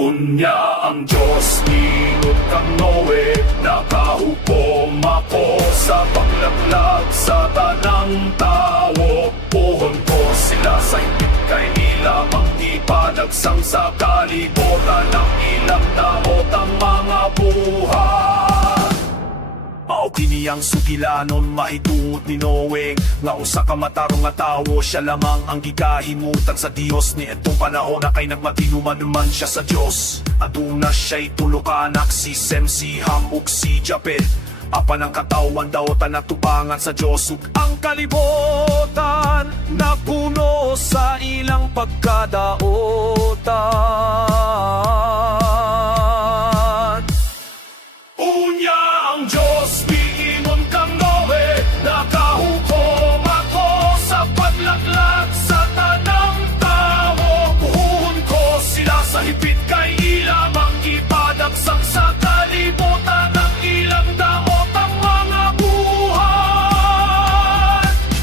Unya ang Diyos ninot kang Noe, nakahukom ako sa paglaglag sa tanang tao. Puhon ko sila sa higit kay nilamang ipadagsang sa kalibutan ng ilang daot ang mga buhay. Mao kini ang sugilanon mahitungod ni Noe, nga usa ka matarong nga tawo, siya lamang ang gigahimutan sa Dios ni etong panahon na kay nagmatinuman naman siya sa Dios. Aduna siya'y tulo ka anak, si Sem, si Ham, ug si Japet. Apan ang katawan daw tanatubangan sa Dios, ug ang kalibutan napuno sa ilang pagkadaotan. Unya ang Diyos, biingon kang Noe, nakahukom ako sa paglaglag sa tanang tao. Puhon ko sila sa hipit kay ilamang ipadagsang sa kalibutan ng ilang daot ang mga buhay.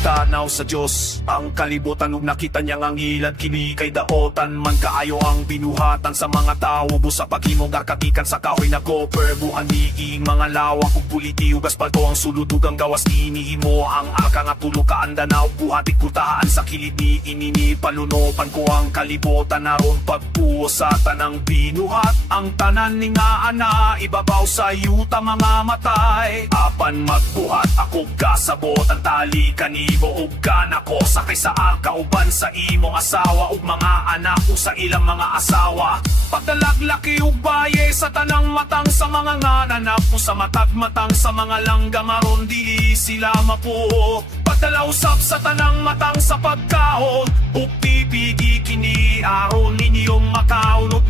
Tanaw sa Diyos ang kalibutan, ug nakita niya ang ilad kini kay daotan man kaayo ang binuhatan sa mga tao. Busa paghimong kakatikan sa kahoy na copper, buhan niing mga lawak ug buliti ug asfalto ang sulod ug ang gawas inihimo ang aka nga tulo ka andanaw. Buhatik kutahaan sa kilid ni inini palunopan ko ang kalibutan naron pagpuo sa tanang binuhat. Ang tanan ni nga ana ibabaw sa yuta mga matay. Apan magbuhat ako kasabot ang tali kanibo ug kana ko sakay sa kauban sa imong asawa ug mga anak o sa ilang mga asawa. Pagdalaglaki ug baye sa tanang matang sa mga ngananak o sa matag-matang sa mga langgam aron dili sila mapuo. Pagdalausap sa tanang matang sa pagkaon ug pipigi kini aron ninyong makaon ug